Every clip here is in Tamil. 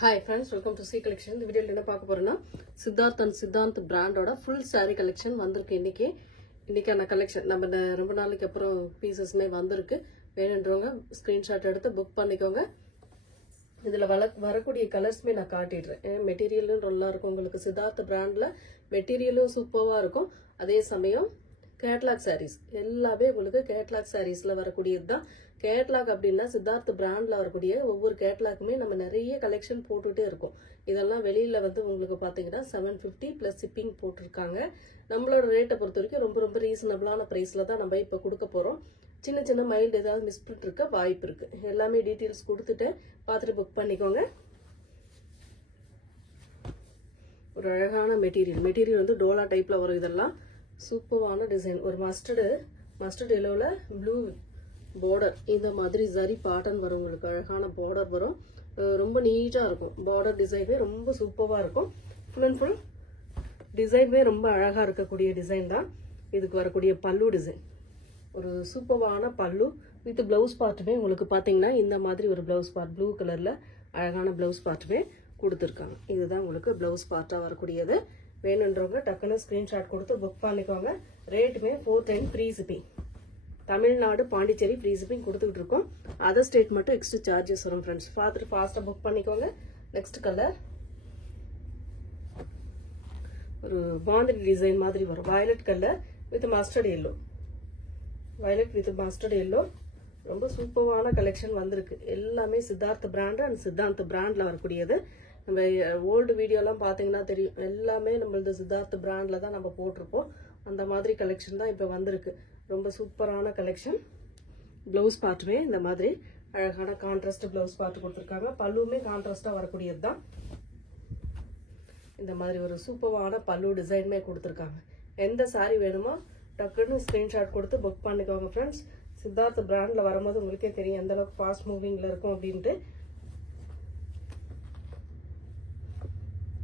Hi friends, welcome to C collection. இந்த வீடியோல என்ன பார்க்க போறோம்னா சித்தார்த் அண்ட் சித்தாந்த் பிராண்டோட full saree collection வந்திருக்கு இன்னைக்கான கலெக்ஷன். நம்ம ரொம்ப நாளைக்கு அப்புறம் பீசஸ்மே வந்திருக்கு. வேணும்ன்றவங்க ஸ்கிரீன்ஷாட் எடுத்து புக் பண்ணிக்கோங்க. இதுல வரக்கூடிய கலர்ஸ்மே நான் காட்டிடுறேன். மெட்டீரியலும் நல்லா இருக்கும். உங்களுக்கு சித்தார்த் பிராண்ட்ல மெட்டீரியலும் சூப்பரா இருக்கும். அதே சமயம் கேட்லாக் சாரீஸ் எல்லாமே உங்களுக்கு கேட்லாக் சாரீஸ்ல வரக்கூடியதுதான். கேட்லாக் அப்படின்னா சித்தார்த் பிராண்ட்ல வரக்கூடிய ஒவ்வொரு கேட்லாக்குமே நம்ம நிறைய கலெக்ஷன் போட்டுட்டே இருக்கோம். இதெல்லாம் வெளியில உங்களுக்கு பாத்தீங்கன்னா 750 பிளஸ் ஷிப்பிங் போட்டிருக்காங்க. நம்மளோட ரேட்டை பொறுத்த வரைக்கும் ரொம்ப ரொம்ப ரீசனபிளான பிரைஸ்ல தான் நம்ம இப்ப கொடுக்க போறோம். சின்ன சின்ன மைல்டு ஏதாவது மிஸ் பண்ணிட்டு இருக்க வாய்ப்பு இருக்கு. எல்லாமே டீட்டெயில்ஸ் கொடுத்துட்டு பார்த்துட்டு புக் பண்ணிக்கோங்க. ஒரு அழகான மெட்டீரியல் டோலா டைப்ல வரும். இதெல்லாம் சூப்பரான டிசைன். ஒரு மஸ்டர்ட் எல்லோல ப்ளூ பார்டர், இந்த மாதிரி ஜரி பாட்டன் வரும். உங்களுக்கு அழகான பார்டர் வரும். ரொம்ப நீட்டா இருக்கும். பார்டர் டிசைனே ரொம்ப சூப்பரா இருக்கும். ஃபுல் அண்ட் ஃபுல் டிசைனே ரொம்ப அழகா இருக்கக்கூடிய டிசைன் தான். இதுக்கு வரக்கூடிய பல்லு டிசைன் ஒரு சூப்பரான பல்லு வித் பிளவுஸ் பார்ட்டுமே உங்களுக்கு பாத்தீங்கன்னா இந்த மாதிரி ஒரு பிளவுஸ் பார்ட் ப்ளூ கலர்ல அழகான பிளவுஸ் பார்ட்டுமே கொடுத்துருக்காங்க. இதுதான் உங்களுக்கு பிளவுஸ் பார்ட்டா வரக்கூடியது. வேணுன்றவங்க டக்குன்னு ஸ்கிரீன்ஷாட் கொடுத்து புக் பண்ணிக்கோங்க. ரேட்டுமே 410 free shipping. Tamil Nadu Pondicherry free shipping கொடுத்துட்டு இருக்கோம். அதர் ஸ்டேட் மட்டும் எக்ஸ்ட்ரா சார்ஜஸ் வரும் ஃப்ரெண்ட்ஸ். பார்த்துட்டு ஃபாஸ்டா புக் பண்ணிக்கோங்க. நெக்ஸ்ட் கலர் ஒரு பாந்திரி டிசைன் மாதிரி வரும். Violet colour with mustard yellow. ரொம்ப சூப்பரான கலெக்ஷன் வந்திருக்கு. எல்லாமே சித்தார்த் பிராண்ட் அண்ட் சித்தாந்த் பிராண்ட்ல வரக்கூடியது. நம்ம ஓல்டு வீடியோலாம் பாத்தீங்கன்னா தெரியும். எல்லாமே நம்மளது சித்தார்த் பிராண்ட்ல தான் நம்ம போட்டிருப்போம். அந்த மாதிரி கலெக்ஷன் தான் இப்ப வந்திருக்கு. ரொம்ப சூப்பரான கலெக்ஷன். பிளவுஸ் பார்ட்டுமே இந்த மாதிரி அழகான கான்ட்ராஸ்ட் பிளவுஸ் பார்ட் கொடுத்துருக்காங்க. பல்லுமே கான்ட்ராஸ்டா வரக்கூடியது தான். இந்த மாதிரி ஒரு சூப்பரான பல்லு டிசைனுமே கொடுத்துருக்காங்க. எந்த சாரி வேணுமோ டக்குன்னு ஸ்கிரீன்ஷாட் கொடுத்து புக் பண்ணிக்கோங்க ஃப்ரெண்ட்ஸ். சித்தார்த் பிராண்ட்ல வரும்போது உங்களுக்கே தெரியும் எந்த அளவுக்கு ஃபாஸ்ட் மூவிங்ல இருக்கும் அப்படின்ட்டு.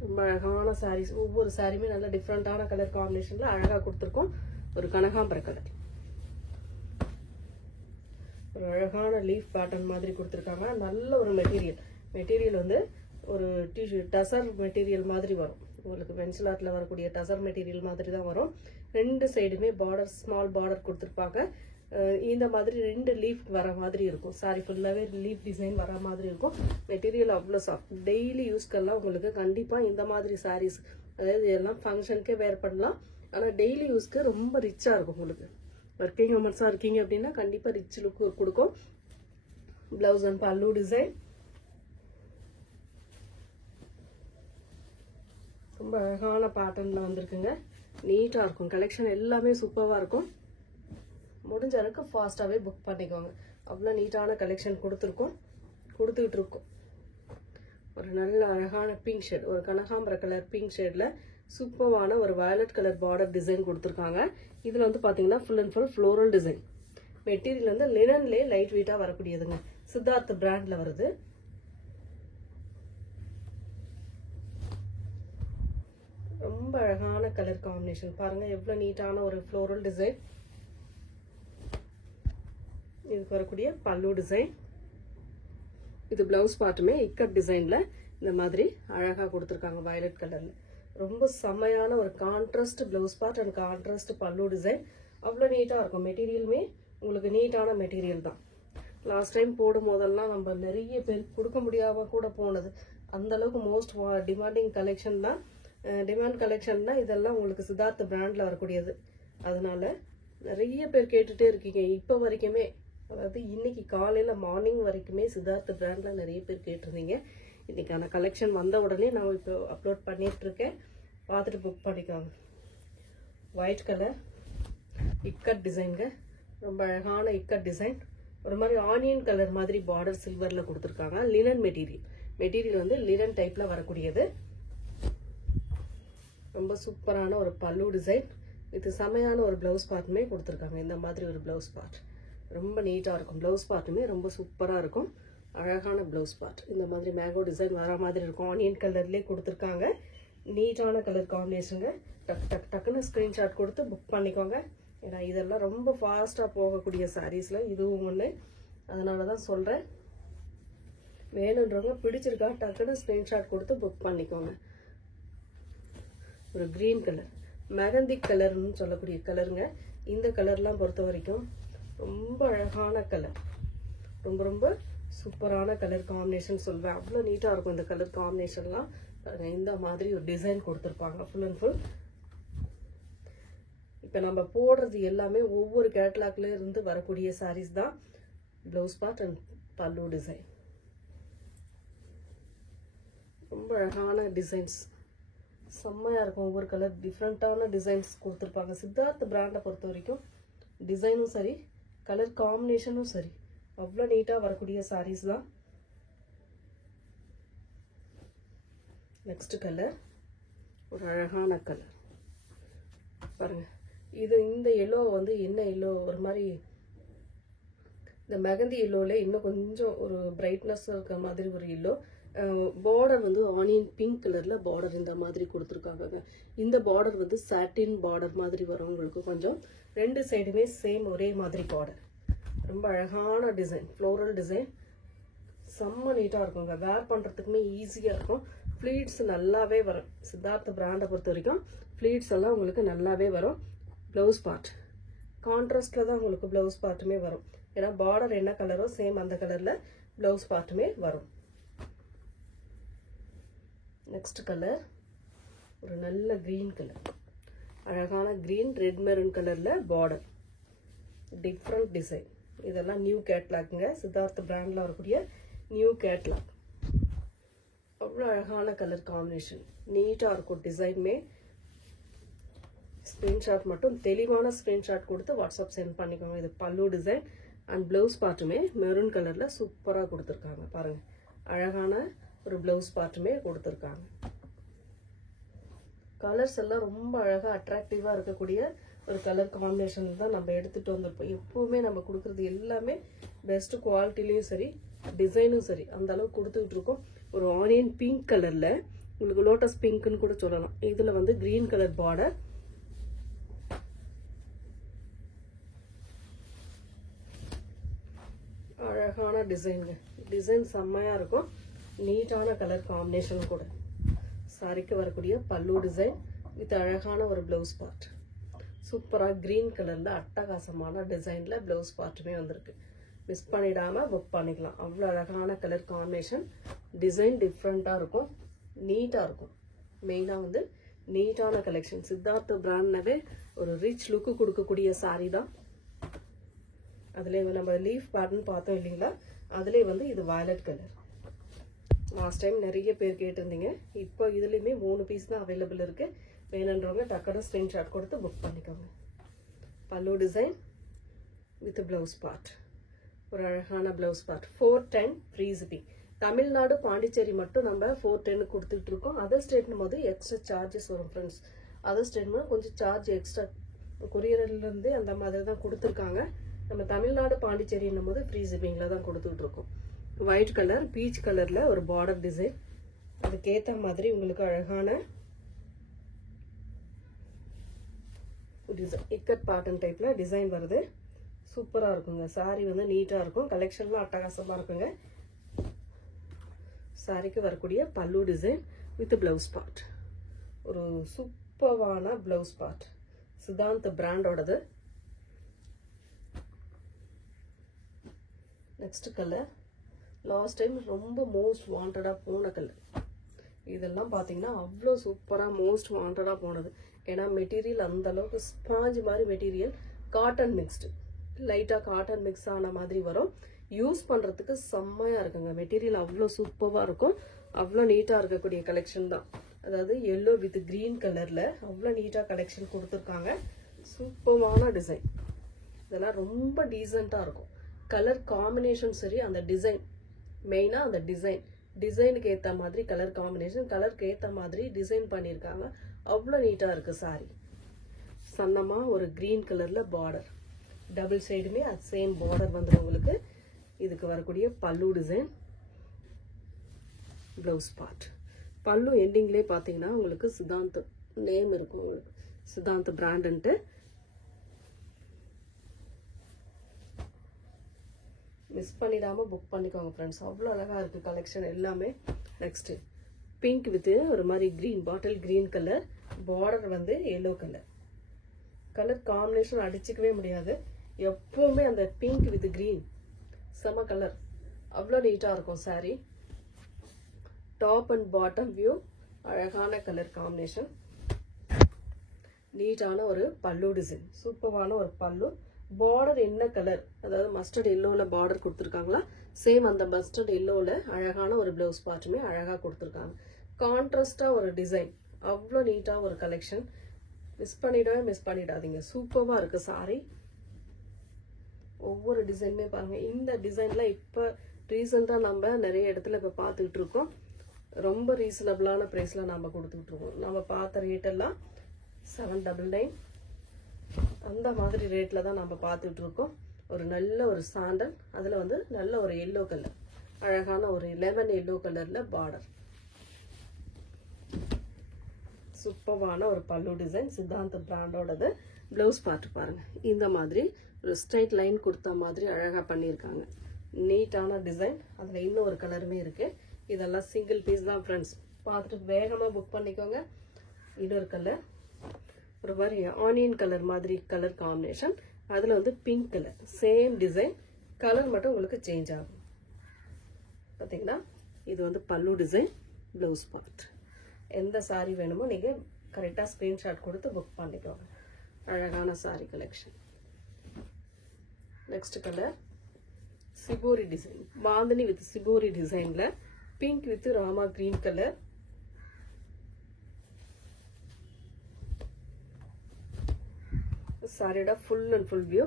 ரொம்ப அழகான சாரீஸ். ஒவ்வொரு சாரியுமே நல்ல டிஃப்ரெண்டான கலர் காம்பினேஷன்ல அழகா கொடுத்துருக்கோம். ஒரு கனகாம்பர கலர், ஒரு அழகான லீஃப் பேட்டர்ன் மாதிரி கொடுத்துருக்காங்க. நல்ல ஒரு மெட்டீரியல் ஒரு டசர் மெட்டீரியல் மாதிரி வரும். உங்களுக்கு பென்சில் ஆர்ட்ல வரக்கூடிய டசர் மெட்டீரியல் மாதிரி தான் வரும். ரெண்டு சைடுமே பார்டர், ஸ்மால் பார்டர் கொடுத்துருப்பாங்க. இந்த மாதிரி ரெண்டு லீஃப் வர மாதிரி இருக்கும். சாரி ஃபுல்லாவே லீஃப் டிசைன் வர மாதிரி இருக்கும். மெட்டீரியல் அவ்வளோ சாஃப்ட். டெய்லி யூஸ்க்கெல்லாம் உங்களுக்கு கண்டிப்பா இந்த மாதிரி சாரீஸ், அதாவது எல்லாம் ஃபங்க்ஷனுக்கே வேர் பண்ணலாம். ஆனா டெய்லி யூஸ்க்கு ரொம்ப ரிச்சா இருக்கும். உங்களுக்கு ஒர்க்கிங் உமன்ஸா இருக்கீங்க அப்படின்னா கண்டிப்பா ரிச் லுக் கொடுக்கும். பிளவுஸ் அண்ட் பல்லு டிசைன் ரொம்ப அழகான பேட்டர்ன்ல வந்திருக்குங்க. நீட்டா இருக்கும். கலெக்ஷன் எல்லாமே சூப்பரா இருக்கும். முடிஞ்ச அளவுக்கு ஃபாஸ்டாவே புக் பண்ணிக்கோங்க. அவ்வளவு நீட்டான கலெக்ஷன் கொடுத்துட்டு இருக்கோம். ஒரு நல்ல அழகான பிங்க் ஷேட், ஒரு கனகாம்பர கலர் பிங்க் ஷேட்ல சூப்பரான ஒரு வயலட் கலர் பார்டர் டிசைன் கொடுத்துருக்காங்க. இதுல பாத்தீங்கன்னா full and full floral design. Material லினன்லயே லைட் வெயிட்டா வரக்கூடியதுங்க. சித்தார்த் பிராண்ட்ல வருது. ரொம்ப அழகான கலர் காம்பினேஷன் பாருங்க. எவ்வளவு நீட்டான ஒரு ஃப்ளோரல் டிசைன். இதுக்கு வரக்கூடிய பல்லு டிசைன். இது பிளவுஸ் பார்ட்டுமே இக்கட் டிசைன்ல இந்த மாதிரி அழகா கொடுத்துருக்காங்க வயலட் கலர்ல. ரொம்ப செமையான ஒரு contrast blouse part and contrast பல்லு டிசைன். அவ்வளவு நீட்டா இருக்கும். மெட்டீரியலுமே உங்களுக்கு நீட்டான மெட்டீரியல் தான். லாஸ்ட் டைம் போடும் போதெல்லாம் நம்ம நிறைய பேர் கொடுக்க முடியாம கூட போனது. அந்த அளவுக்கு மோஸ்ட் டிமாண்டிங் கலெக்ஷன் தான். டிமாண்ட் கலெக்ஷன் தான் இதெல்லாம் உங்களுக்கு சித்தார்த் பிராண்ட்ல வரக்கூடியது. அதனால நிறைய பேர் கேட்டுட்டே இருக்கீங்க இப்ப வரைக்குமே. அதாவது இன்னைக்கு காலையில மார்னிங் வரைக்குமே சித்தார்த் பிராண்ட்ல நிறைய பேர் கேட்டிருந்தீங்க. இன்னைக்கான கலெக்ஷன் வந்த உடனே நான் இப்போ அப்லோட் பண்ணிட்டு இருக்கேன். பார்த்துட்டு புக் பண்ணிக்கோங்க. ஒயிட் கலர் இக்கட் டிசைன்ங்க. ரொம்ப அழகான இக்கட் டிசைன். ஒரு மாதிரி ஆனியன் கலர் மாதிரி பார்டர் சில்வர்ல கொடுத்துருக்காங்க. லினன் மெட்டீரியல் லினன் டைப்ல வரக்கூடியது. ரொம்ப சூப்பரான ஒரு பல்லு டிசைன். இது செமையான ஒரு பிளவுஸ் பார்ட்டுமே கொடுத்துருக்காங்க. இந்த மாதிரி ஒரு பிளவுஸ் பார்ட் ரொம்ப நீட்டா இருக்கும். பிளவுஸ் பார்ட்டுமே ரொம்ப சூப்பரா இருக்கும். அழகான பிளவுஸ் பார்ட் இந்த மாதிரி மேங்கோ டிசைன் வர மாதிரி இருக்கும். ஆனியன் கலர்லயே கொடுத்துருக்காங்க. நீட்டான கலர் காம்பினேஷனுங்க. டக்குன்னு ஸ்கிரீன்ஷாட் கொடுத்து புக் பண்ணிக்கோங்க. ஏன்னா இதெல்லாம் ரொம்ப ஃபாஸ்டா போகக்கூடிய சாரீஸ்ல இதுவும் ஒண்ணு. அதனாலதான் சொல்றேன். வேணுன்றவங்க பிடிச்சிருக்கா டக்குன்னு ஸ்கிரீன்ஷாட் கொடுத்து புக் பண்ணிக்கோங்க. ஒரு கிரீன் கலர், மெகந்தி கலர்னு சொல்லக்கூடிய கலருங்க. இந்த கலர்லாம் பொறுத்த வரைக்கும் ரொம்ப அழகான கலர், ரொம்ப ரொம்ப சூப்பரான கலர் காம்பினேஷன் சொல்வேன். அவ்வளோ நீட்டாக இருக்கும் இந்த கலர் காம்பினேஷன்லாம். இந்த மாதிரி ஒரு டிசைன் கொடுத்துருப்பாங்க ஃபுல் அண்ட் ஃபுல். இப்போ நம்ம போடுறது எல்லாமே ஒவ்வொரு கேட்டலாக்ல இருந்து வரக்கூடிய சாரீஸ் தான். ப்ளவுஸ் பார்ட் அண்ட் பல்லு டிசைன் ரொம்ப அழகான டிசைன்ஸ், செம்மையாக இருக்கும். ஒவ்வொரு கலர் டிஃப்ரெண்ட்டான டிசைன்ஸ் கொடுத்துருப்பாங்க. சித்தார்த் பிராண்டை பொறுத்த வரைக்கும் டிசைனும் சரி, கலர் காம்பினேஷனும் சரி, அவ்வளோ நீட்டாக வரக்கூடிய சாரீஸ் தான். நெக்ஸ்ட் கலர் ஒரு அழகான கலர் பாருங்க. இந்த எல்லோ வந்து என்ன எல்லோ, ஒரு மாதிரி இந்த மெகந்தி எல்லோவில் இன்னும் கொஞ்சம் ஒரு பிரைட்னஸ் இருக்கிற மாதிரி ஒரு எல்லோ. பார்டர் வந்து ஆனியன் பிங்க் கலரில் பார்டர் இந்த மாதிரி கொடுத்துருக்காங்க. இந்த பார்டர் வந்து சாட்டின் பார்டர் மாதிரி வரும் உங்களுக்கு. கொஞ்சம் ரெண்டு சைடுமே சேம் ஒரே மாதிரி பார்டர். ரொம்ப அழகான டிசைன், ஃப்ளோரல் டிசைன், செம்ம நீட்டாக இருக்குங்க. வேர் பண்ணுறதுக்குமே ஈஸியாக இருக்கும். ஃப்ளீட்ஸ் நல்லாவே வரும். சித்தார்த் பிராண்டை பொறுத்த வரைக்கும் ஃப்ளீட்ஸ் எல்லாம் உங்களுக்கு நல்லாவே வரும். ப்ளவுஸ் பார்ட் கான்ட்ராஸ்டில் தான் உங்களுக்கு ப்ளவுஸ் பார்ட்டுமே வரும். ஏன்னா பார்டர் என்ன கலரோ சேம் அந்த கலரில் ப்ளவுஸ் பார்ட்டுமே வரும். நெக்ஸ்ட் கலர் ஒரு நல்ல க்ரீன் கலர், அழகான க்ரீன் ரெட் மெரூன் கலரில் பார்டர், டிஃப்ரெண்ட் டிசைன். இதெல்லாம் நியூ கேட்லாக்குங்க, சித்தார்த் பிராண்டில் வரக்கூடிய நியூ கேட்லாக். அவ்வளோ அழகான கலர் காம்பினேஷன், நீட்டாக இருக்கும் டிசைனுமே. ஸ்க்ரீன்ஷாட் மட்டும் தெளிவான ஸ்க்ரீன்ஷாட் கொடுத்து வாட்ஸ்அப் சென்ட் பண்ணிக்கோங்க. இது பல்லு டிசைன் அண்ட் ப்ளவுஸ் பார்ட்டுமே மெரூன் கலரில் சூப்பராக கொடுத்துருக்காங்க. பாருங்கள், அழகான ஒரு ப்ளவுஸ் பார்ட்டுமே கொடுத்துருக்காங்க. கலர்ஸ் எல்லாம் ரொம்ப அழகாக அட்ராக்டிவாக இருக்கக்கூடிய ஒரு கலர் காம்பினேஷன் தான் நம்ம எடுத்துகிட்டு வந்திருப்போம். எப்போவுமே நம்ம கொடுக்குறது எல்லாமே பெஸ்ட் குவாலிட்டிலையும் சரி, டிசைனும் சரி, அந்த அளவுக்கு கொடுத்துக்கிட்டு இருக்கோம். ஒரு ஆனியன் பிங்க் கலரில், உங்களுக்கு லோட்டஸ் பிங்க்னு கூட சொல்லலாம். இதில் வந்து க்ரீன் கலர் பார்டர், அழகான டிசைனுங்க. டிசைன் செம்மையாக இருக்கும், நீட்டான கலர் காம்பினேஷன் கூட. சாரிக்கு வரக்கூடிய பல்லு டிசைன் வித் அழகான ஒரு ப்ளவுஸ் பார்ட். சூப்பராக க்ரீன் கலரில் அட்டகாசமான டிசைனில் ப்ளவுஸ் பார்ட்டுமே வந்திருக்கு. மிஸ் பண்ணிடாமல் புக் பண்ணிக்கலாம். அவ்வளோ அழகான கலர் காம்பினேஷன், டிசைன் டிஃப்ரெண்ட்டாக இருக்கும், நீட்டாக இருக்கும். மெயினாக வந்து நீட்டான கலெக்ஷன். சித்தார்த் பிராண்ட்னாவே ஒரு ரிச் லுக்கு கொடுக்கக்கூடிய சாரீ தான். அதுலேயே நம்ம லீஃப் பேட்டர்ன் பார்த்தோம் இல்லைங்களா, அதுலேயே வந்து இது வயலட் கலர். லாஸ்ட் டைம் நிறைய பேர் கேட்டிருந்தீங்க. இப்போ இதுலேயுமே 3 பீஸ் தான் அவைலபிள் இருக்குது. வேணுன்றவங்க டக்குனு ஸ்க்ரீன்ஷாட் கொடுத்து புக் பண்ணிக்கோங்க. பல்லு டிசைன் வித் ப்ளவுஸ் பார்ட், ஒரு அழகான blouse part. 410 free shipping. Tamil Nadu Pondicherry மட்டும் நம்ம 410 கொடுத்துட்டு இருக்கோம். அதர் ஸ்டேட்னும் போது எக்ஸ்ட்ரா சார்ஜஸ் வரும் ஃப்ரெண்ட்ஸ். அதர் ஸ்டேட்னா கொஞ்சம் சார்ஜ் எக்ஸ்ட்ரா, கொரியர்லேருந்து அந்த மாதிரி தான் கொடுத்துருக்காங்க. நம்ம தமிழ்நாடு பாண்டிச்சேரின்னும் போது ஃப்ரீ ஷிப்பிங்கில் தான் கொடுத்துட்டு இருக்கோம். ஒயிட் கலர், பீச் கலரில் ஒரு பார்டர் டிசைன், அதுக்கேற்ற மாதிரி உங்களுக்கு அழகான டிசைன், இக்கட் பேட்டர்ன் டைப்பில் டிசைன் வருது. சூப்பராக இருக்குங்க. சாரீ வந்து நீட்டாக இருக்கும், கலெக்ஷன்லாம் அட்டகாசமாக இருக்குங்க. சாரிக்கு வரக்கூடிய பல்லு டிசைன் வித் ப்ளவுஸ் பார்ட், ஒரு சூப்பரான ப்ளவுஸ் பார்ட். சித்தாந்த் பிராண்டோடது. நெக்ஸ்ட் கலர் லாஸ்ட் டைம் ரொம்ப மோஸ்ட் வாண்டடாக போன கலர். இதெல்லாம் பார்த்தீங்கன்னா அவ்வளோ சூப்பராக மோஸ்ட் வாண்டடாக போனது. ஏன்னா மெட்டீரியல் அந்த அளவுக்கு ஸ்பாஞ்ச் மாதிரி மெட்டீரியல், காட்டன் மிக்ஸ்டு, லைட்டாக காட்டன் மிக்ஸ் ஆன மாதிரி வரும். யூஸ் பண்ணுறதுக்கு செம்மையாக இருக்குங்க. மெட்டீரியல் அவ்வளோ சூப்பராக இருக்கும், அவ்வளோ நீட்டாக இருக்கக்கூடிய கலெக்ஷன் தான். அதாவது எல்லோ வித் க்ரீன் கலரில் அவ்வளோ நீட்டாக கலெக்ஷன் கொடுத்துருக்காங்க. சூப்பரான டிசைன். இதெல்லாம் ரொம்ப டீசெண்டாக இருக்கும். கலர் காம்பினேஷன் சரி, அந்த டிசைன் மெயினாக அந்த டிசைனுக்கு ஏற்ற மாதிரி கலர் காம்பினேஷன், கலருக்கு ஏற்ற மாதிரி டிசைன் பண்ணியிருக்காங்க. அவ்வளோ நீட்டாக இருக்குது சாரி. சன்னமாக ஒரு க்ரீன் கலரில் பார்டர், டபுள் சைடுமே அது சேம் பார்டர் வந்துடும் உங்களுக்கு. இதுக்கு வரக்கூடிய பல்லு டிசைன், ப்ளவுஸ் பார்ட். பல்லு எண்டிங்லேயே பார்த்தீங்கன்னா உங்களுக்கு சித்தாந்த் நேம் இருக்கும், உங்களுக்கு சித்தாந்த் பிராண்டுன்ட்டு மிஸ் பண்ணிடாம புக் பண்ணிக்கோங்க ஃப்ரெண்ட்ஸ். அவ்வளோ அழகா இருக்கு கலெக்ஷன் எல்லாமே. நெக்ஸ்ட் பிங்க் வித் ஒரு மாதிரி green, bottle green colour, border வந்து எல்லோ கலர். கலர் காம்பினேஷன் அடிச்சுக்கவே முடியாது. எப்பவுமே அந்த பிங்க் வித் கிரீன் செம கலர், அவ்வளோ நீட்டாக இருக்கும் sari. Top and bottom view அழகான கலர் காம்பினேஷன். நீட்டான ஒரு பல்லு டிசைன், சூப்பரான ஒரு பல்லு. பார்டர் என்ன கலர், அதாவது மஸ்டர்ட் எல்லோவில் பார்டர் கொடுத்துருக்காங்களா, சேம் அந்த மஸ்டர்ட் எல்லோவில் அழகான ஒரு ப்ளவுஸ் பார்ட்டுமே அழகாக கொடுத்துருக்காங்க. கான்ட்ராஸ்டாக ஒரு டிசைன், அவ்வளோ நீட்டாக ஒரு கலெக்ஷன். மிஸ் பண்ணிடாதீங்க. சூப்பராக இருக்குது சாரி. ஒவ்வொரு டிசைனுமே பாருங்கள். இந்த டிசைனில் இப்போ ரீசெண்டாக நம்ம நிறைய இடத்துல இப்போ பார்த்துக்கிட்டு இருக்கோம். ரொம்ப ரீசனபிளான ப்ரைஸில் நம்ம கொடுத்துக்கிட்டு இருக்கோம். நம்ம பார்த்த ரேட்டெல்லாம் 799 அந்த மாதிரி ரேட்டில் தான் நம்ம பார்த்துட்டு இருக்கோம். ஒரு நல்ல ஒரு சாண்டல், அதில் வந்து நல்ல ஒரு எல்லோ கலர், அழகான ஒரு லெமன் எல்லோ கலரில் பார்டர். சூப்பரான ஒரு பல்லு டிசைன், சித்தாந்த பிராண்டோடது. ப்ளவுஸ் பார்த்து பாருங்கள். இந்த மாதிரி ஒரு ஸ்ட்ரைட் லைன் கொடுத்த மாதிரி அழகாக பண்ணியிருக்காங்க. நீட்டான டிசைன். அதில் இன்னும் ஒரு கலருமே இருக்குது. இதெல்லாம் சிங்கிள் பீஸ் தான் ஃப்ரெண்ட்ஸ். பார்த்துட்டு வேகமாக புக் பண்ணிக்கோங்க. இன்னொரு கலர் ஒரு மாதிரி ஆனியன் கலர் மாதிரி கலர் காம்பினேஷன், அதில் வந்து pink colour, same design, colour மட்டும் உங்களுக்கு சேஞ்ச் ஆகும். பார்த்தீங்கன்னா இது வந்து பல்லு டிசைன், ப்ளவுஸ் பார்ட். எந்த சாரீ வேணுமோ நீங்கள் கரெக்டாக ஸ்க்ரீன்ஷாட் கொடுத்து புக் பண்ணிக்கோங்க. அழகான sari collection. Next colour shibori design, bandhani with shibori டிசைனில் pink with Rama green colour. சாரியோட ஃபுல் அண்ட் ஃபுல் வியூ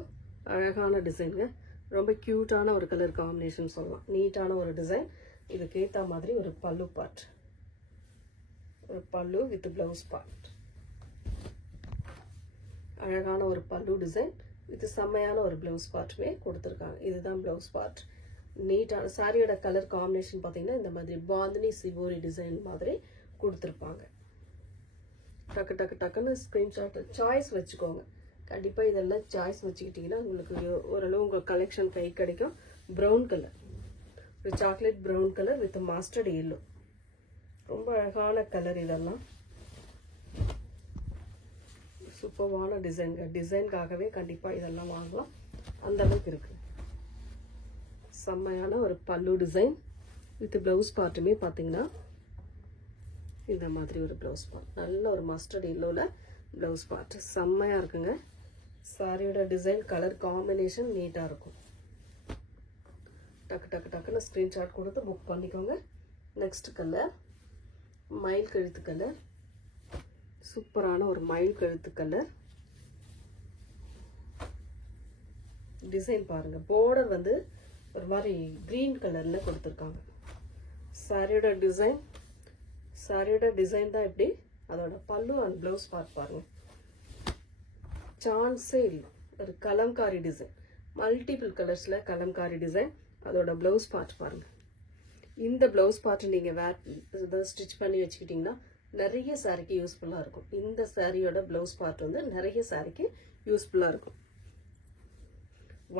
அழகான டிசைனுங்க. ரொம்ப க்யூட்டான ஒரு கலர் காம்பினேஷன் சொல்லலாம். நீட்டான ஒரு டிசைன். இதுக்கு ஏற்ற மாதிரி ஒரு பல்லு பார்ட், ஒரு பல்லு வித் பிளவுஸ் பார்ட். அழகான ஒரு பல்லு டிசைன் வித் செம்மையான ஒரு பிளவுஸ் பார்ட்டுமே கொடுத்துருக்காங்க. இதுதான் பிளவுஸ் பார்ட். நீட்டான சாரியோட கலர் காம்பினேஷன் பார்த்தீங்கன்னா இந்த மாதிரி பாந்தினி சிபோரி டிசைன் மாதிரி கொடுத்துருப்பாங்க. டக்கு டக்கு டக்குன்னு ஸ்க்ரீன்ஷாட் சாய்ஸ் வச்சுக்கோங்க. கண்டிப்பாக இதெல்லாம் சாய்ஸ் வச்சுக்கிட்டிங்கன்னா உங்களுக்கு ஓரளவு உங்கள் கலெக்ஷன் கை கிடைக்கும். ப்ரௌன் கலர், ஒரு chocolate brown colour with mastered yellow, ரொம்ப அழகான கலர். இதெல்லாம் சூப்பரான டிசைனுக்காகவே கண்டிப்பாக இதெல்லாம் வாங்கலாம். அந்த அளவுக்கு இருக்கு. செம்மையான ஒரு பல்லு டிசைன் வித் ப்ளவுஸ் பார்ட்டுமே பார்த்தீங்கன்னா இந்த மாதிரி ஒரு ப்ளவுஸ் பார்ட், நல்ல ஒரு மஸ்டர்ட் எல்லோவில் ப்ளவுஸ் பார்ட் செம்மையாக இருக்குங்க. சாரியோட டிசைன் கலர் காம்பினேஷன் நீட்டாக இருக்கும். டக்கு டக்கு டக்குன்னு ஸ்க்ரீன்ஷாட் கொடுத்து புக் பண்ணிக்கோங்க. நெக்ஸ்ட் கலர் மயில் கழுத்து கலர், சூப்பரான ஒரு மயில் கழுத்து கலர். டிசைன் பாருங்க. பார்டர் வந்து ஒரு மாதிரி கிரீன் கலர்ல கொடுத்துருக்காங்க. சாரியோட டிசைன் தான் இப்படி. அதோட பல்லு அண்ட் பிளவுஸ் பார்ட் பாருங்க. சான்ஸே இல்லை. ஒரு கலம்காரி டிசைன், மல்டிபிள் கலர்ஸ்ல கலம்காரி டிசைன். அதோட பிளவுஸ் பார்ட் பாருங்க. இந்த பிளவுஸ் பார்ட் நீங்க ஸ்டிச் பண்ணி வச்சுக்கிட்டீங்கன்னா நிறைய சாரிக்கு யூஸ்ஃபுல்லா இருக்கும். இந்த சாரியோட பிளவுஸ் பார்ட் வந்து நிறைய சாரிக்கு யூஸ்ஃபுல்லா இருக்கும்.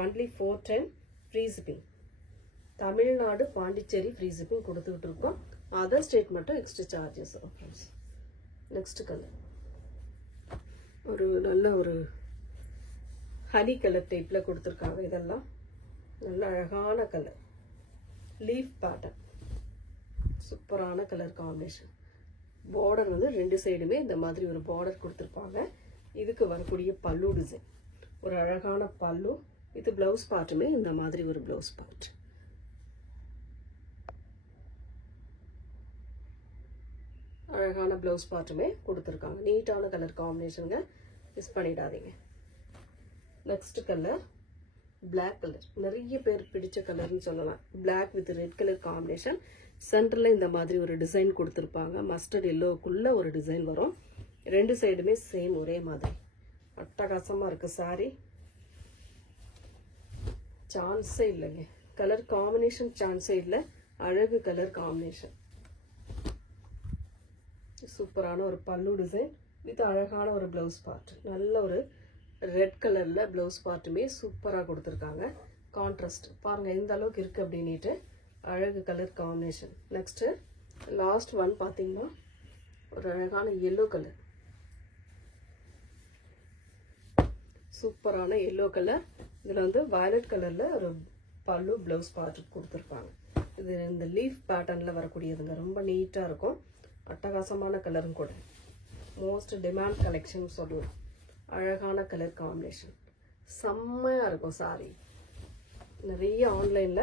Only 410 free shipping. Tamil Nadu Pondicherry free shipping கொடுத்துக்கிட்டு இருக்கோம். அதர் ஸ்டேட் மட்டும் எக்ஸ்ட்ரா சார்ஜஸ். நெக்ஸ்ட் கலர் ஒரு நல்ல ஒரு ஹனி கலர் டைப்ல கொடுத்துருக்காங்க. இதெல்லாம் நல்ல அழகான கலர், லீஃப் பேட்டர்ன், சூப்பரான கலர் காம்பினேஷன். பார்டர் வந்து ரெண்டு சைடுமே இந்த மாதிரி ஒரு பார்டர் கொடுத்துருப்பாங்க. இதுக்கு வரக்கூடிய பல்லு டிசைன், ஒரு அழகான பல்லு. இது பிளவுஸ் பார்ட்டுமே இந்த மாதிரி ஒரு பிளவுஸ் பார்ட். அழகான பிளவுஸ் பார்ட்டுமே கொடுத்துருக்காங்க. நீட்டான கலர் காம்பினேஷனுங்க, மிஸ் பண்ணிடாதீங்க. நெக்ஸ்ட் கலர் பிளாக் கலர், நிறைய பேர் பிடிச்ச கலர்னு சொல்லலாம். Black with red colour combination. சென்டர்ல இந்த மாதிரி ஒரு டிசைன் கொடுத்துருப்பாங்க. மஸ்டர்ட் எல்லோக்குள்ள ஒரு டிசைன் வரும். ரெண்டு சைடுமே சேம் ஒரே மாதிரி. அட்டகாசமா இருக்கு சாரி. சான்ஸே இல்லைங்க. கலர் காம்பினேஷன் சான்ஸே இல்லை. அழகு கலர் காம்பினேஷன். சூப்பரான ஒரு பல்லு டிசைன் வித் அழகான ஒரு பிளவுஸ் பார்ட். நல்ல ஒரு ரெட் கலர்ல பிளவுஸ் பார்ட்டுமே சூப்பரா கொடுத்துருக்காங்க. கான்ட்ராஸ்ட் பாருங்க எந்த அளவுக்கு இருக்கு அப்படின்ட்டு அழகு colour combination. Next last one பாத்தீங்கன்னா ஒரு அழகான எல்லோ கலர், சூப்பரான எல்லோ கலர். இதுல வந்து வயலட் கலர்ல ஒரு பல்லு பிளவுஸ் பார்ட் கொடுத்துருப்பாங்க. இது இந்த லீஃப் பேட்டர்ன்ல வரக்கூடியதுங்க, ரொம்ப நீட்டா இருக்கும், அட்டகாசமான கலரும் கூட, மோஸ்ட் டிமாண்ட் கலெக்ஷன் சொல்லுவோம். அழகான கலர் காம்பினேஷன், செம்மையா இருக்கும் சாரி. நிறைய ஆன்லைன்ல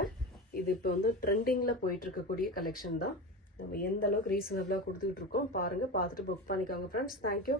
இது இப்போ வந்து ட்ரெண்டிங்ல போயிட்டு இருக்கக்கூடிய கலெக்ஷன் தான். நம்ம எந்த அளவுக்கு ரீசனபிளா கொடுத்துட்டு இருக்கோம் பாருங்க, பார்த்துட்டு புக் பண்ணிக்கோங்க ஃப்ரெண்ட்ஸ். தேங்க்யூ.